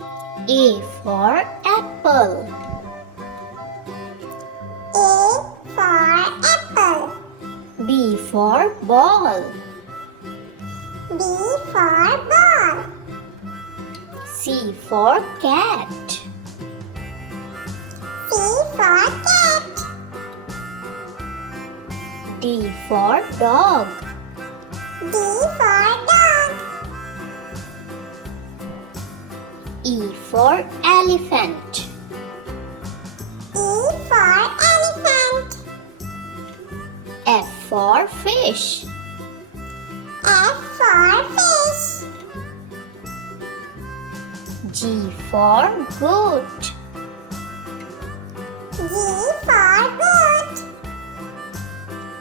A for apple. A for apple. B for ball. B for ball. C for cat. C for cat. D for dog. D for dog. E for elephant. E for elephant. F for fish. F for fish. G for goat. G for goat.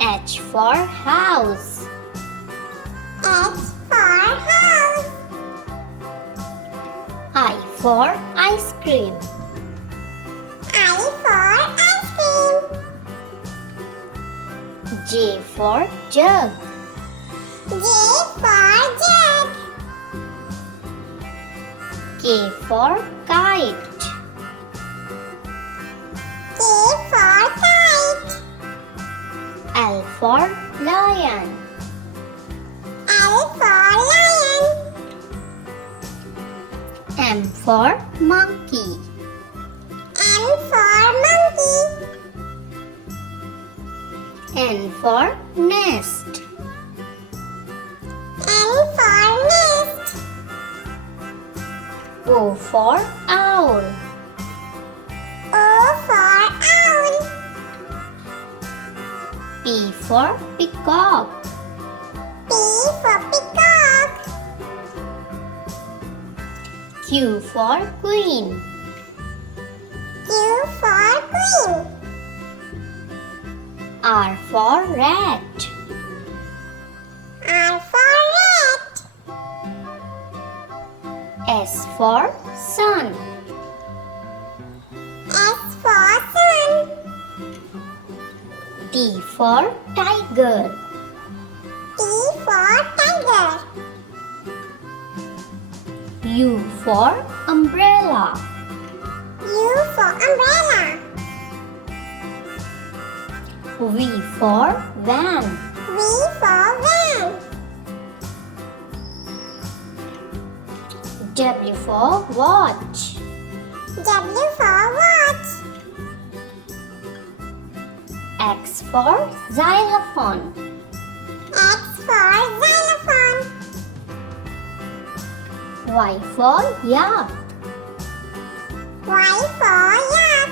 H for house. H for house. I for ice cream. I for ice cream. J for jug. J for jug. K for kite. K for kite. L for lion. L for lion. M for monkey. M for monkey. N for nest. N for nest. O for owl. O for owl. P for peacock. P for peacock. Q for queen. Q for queen. R for rat. R for rat. S for sun. S for sun. T for tiger. T for tiger. U for umbrella. U for umbrella. V for van. V for van. W for watch. W for watch. X for xylophone. X for xylophone. Y for yak. Y for yak.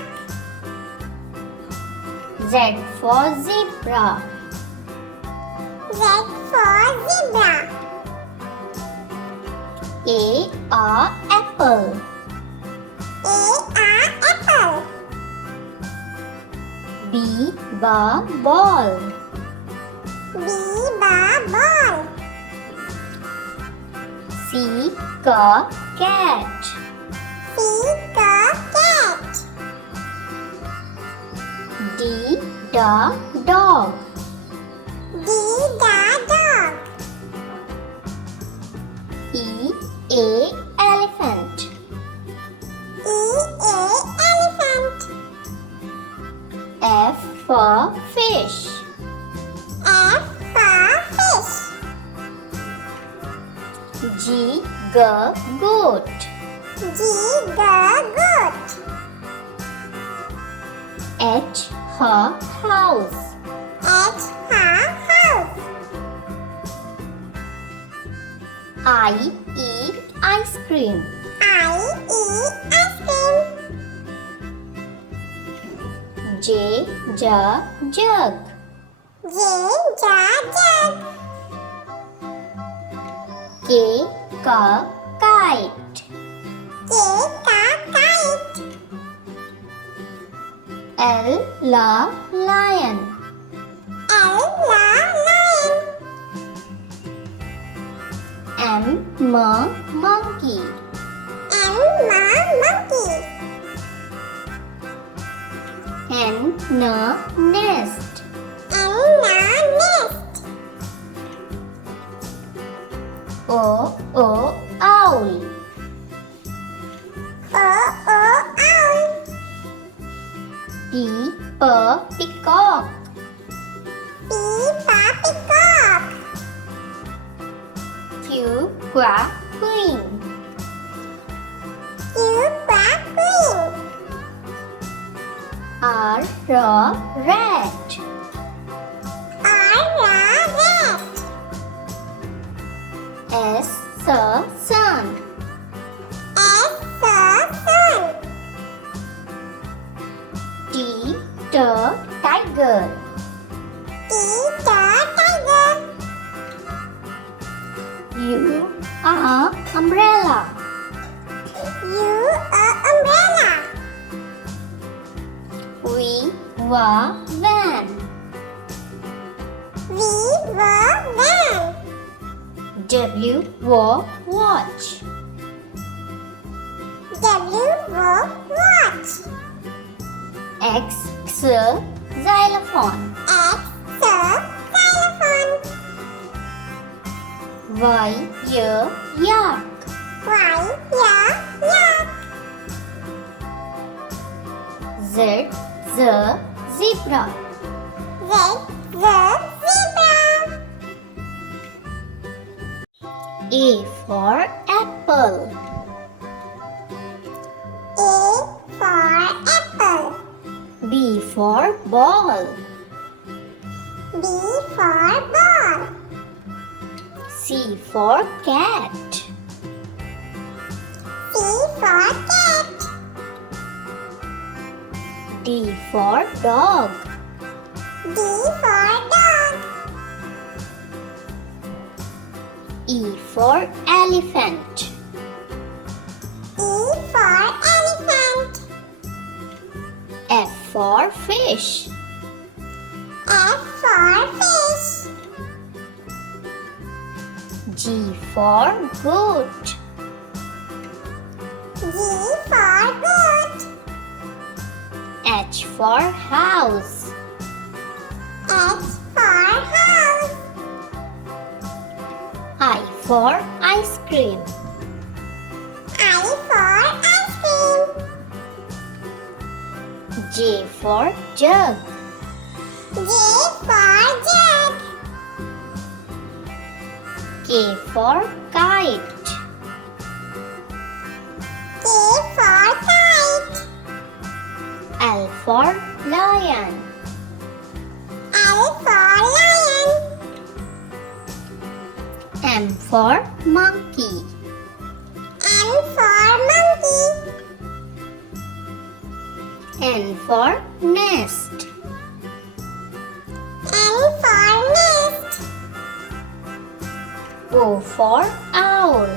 Z for zebra. Z for zebra. A apple. A apple. B ball. B ball. C cat. C cat. D dog. D dog. E elephant. E elephant. F for fish. F for fish. G goat. G goat. H house. H house. I ice cream. I ice cream. J jug. J jug. K kite. K kite. L lion. L lion. M monkey. M monkey. N nest. N nest. O owl. peacock. P for peacock. Q queen. Q for queen. R rat. R rat. S sun. S sun. T tiger. T tiger. U umbrella. U umbrella. V van. V van. W watch. W watch. X xylophone. X xylophone. Y yak. Y yak. Z zebra. Z zebra. A for apple. A for apple. B for ball. B for ball. C for cat. C for cat. D for dog. D for dog. E for elephant. E for elephant. F for fish. F for fish. G for goat. G for goat. H for house. H for house. I for ice cream. I for ice cream. J for jug. J for jug. K for kite. K for kite. L for lion. L for lion. M for monkey. M for monkey. N for nest. N for nest. O for owl.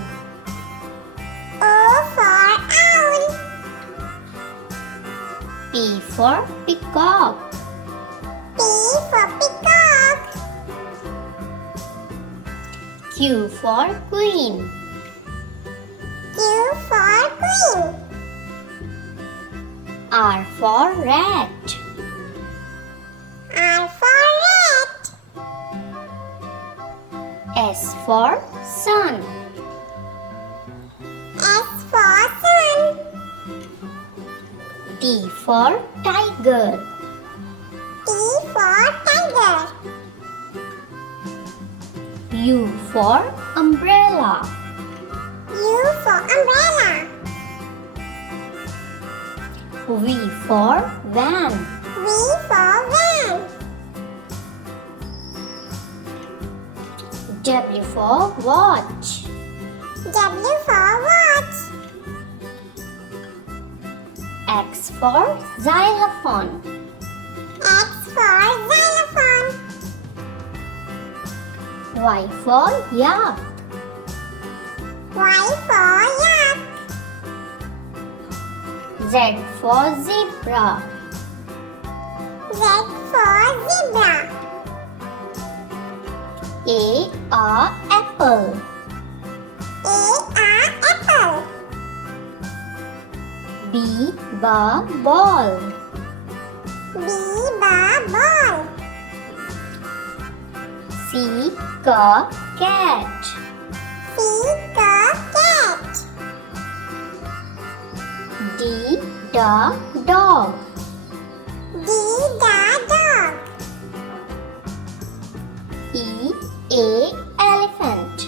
O for owl. P for peacock. P for peacock. Q for queen. Q for queen. R for rat. R for rat. S for sun. S for sun. T for tiger. T for tiger. U for umbrella. U for umbrella. V for van. V for van. W for watch. W for watch. X for xylophone. X for xylophone. Y for yak. Y for yak. Z for zebra. Z for zebra. A apple. A apple. B ball. B ball. C cat. C cat. D dog. D A. Elephant.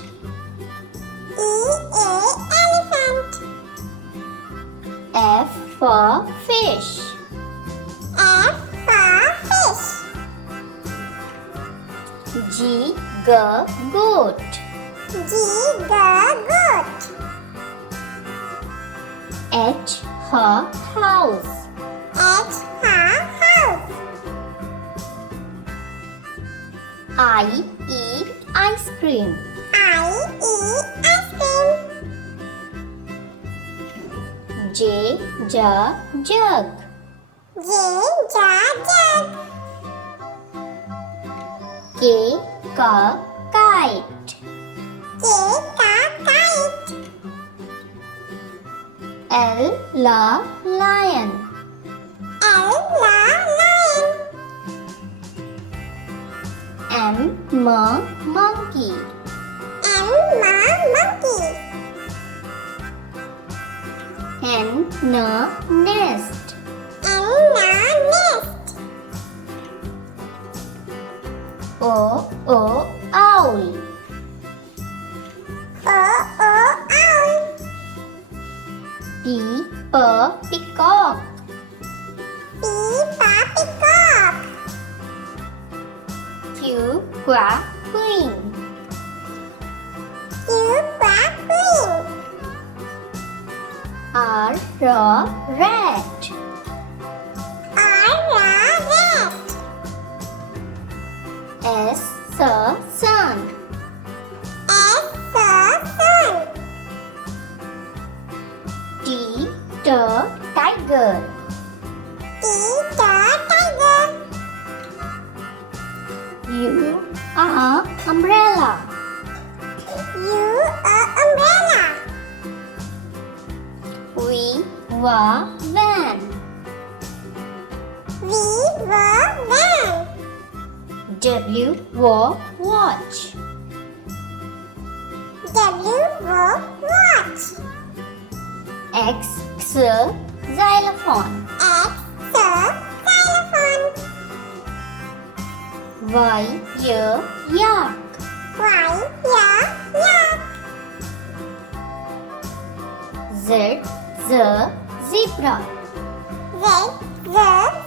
E A elephant. F for fish. F for fish. G. Goat. G goat. H. House. H house. I. Ice cream. I eat ice cream. J. Jug. J jug. K. Kite. K kite. L. Lion. L lion. M. Monkey. M monkey. N. Nest. N nest. O. Owl. O owl. P. Peacock. P peacock. Q. Queen. Q queen. R. Rat. R rat. S. Sun. S sun. T. Tiger. T tiger. U. Umbrella. U umbrella. V. Van. V van. W. Watch. W watch. X. Xylophone. X xylophone. Y. Yak. Y yak. Z. Zebra. Z